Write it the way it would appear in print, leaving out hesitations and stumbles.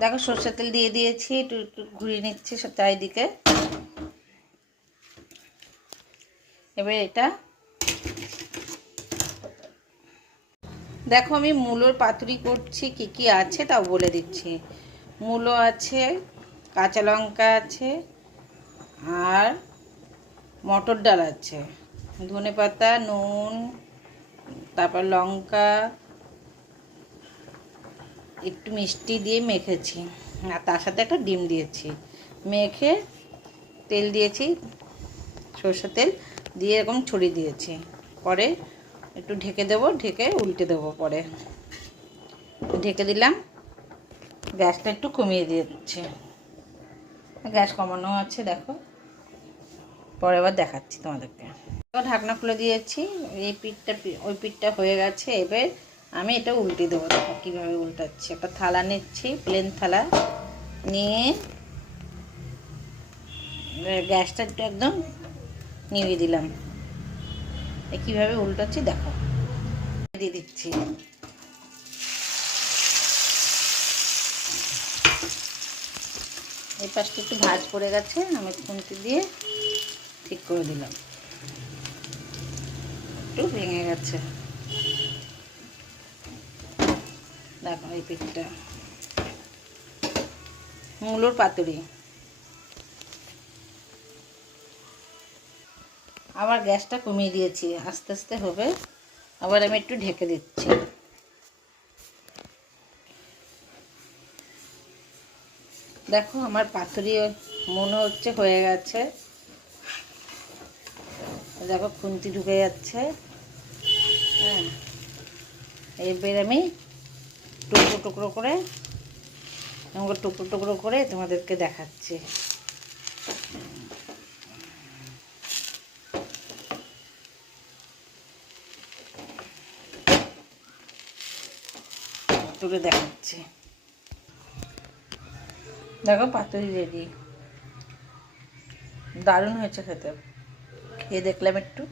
দেখো সরষের তেল দিয়ে দিয়েছি, একটু একটু ঘুরিয়ে নিচ্ছি সব চারিদিকে। এবার এটা দেখো আমি মূলোর পাতুরি করছি, কি কি আছে তাও বলে দিচ্ছি। মূলো আছে, কাঁচা লঙ্কা আছে, আর মটর ডাল আছে, ধনেপাতা, নুন, তারপর লঙ্কা, একটু মিষ্টি দিয়ে মেখেছি, আর তার সাথে একটা ডিম দিয়েছি। মেখে তেল দিয়েছি, সরষের তেল দিয়ে এরকম ছড়িয়ে দিয়েছি। পরে একটু ঢেকে দেবো, ঢেকে উল্টে দেবো। পরে ঢেকে দিলাম, গ্যাসটা একটু কমিয়ে দিয়েছি, গ্যাস কমানো আছে দেখো। পরে আবার দেখাচ্ছি তোমাদেরকে। ঢাকনা খুলে দিয়েছি, এই পিঠটা ওই পিঠটা হয়ে গেছে। এবার আমি এটা উল্টে দেবো। দেখো কীভাবে উল্টাচ্ছি। একটা থালা নিচ্ছি, প্লেন থালা নিয়ে গ্যাসটা একটু একদম নিভিয়ে দিলাম। কীভাবে উল্টাচ্ছি দেখো, দিয়ে দিচ্ছি। এই পাশটা একটু ভাঁজ পড়ে গেছে, আমি খুন্তি দিয়ে ঠিক করে দিলাম। একটু ভেঙে গেছে দেখো। এই পিঠটা মূলোর পাতুরি। আবার গ্যাসটা কমিয়ে দিয়েছি, আস্তে আস্তে হবে। আবার আমি একটু ঢেকে দিচ্ছি। দেখো আমার পাতুরি মনে হচ্ছে হয়ে গেছে। দেখো খুন্তি ঢুকে যাচ্ছে। হ্যাঁ, এবার আমি টুকরো টুকরো করে টুকরো টুকরো করে তোমাদেরকে দেখাচ্ছি। তুলে দেখাচ্ছি। দেখো পাতুরি রেডি। দারুণ হয়েছে খেতে। খেয়ে দেখলাম একটু।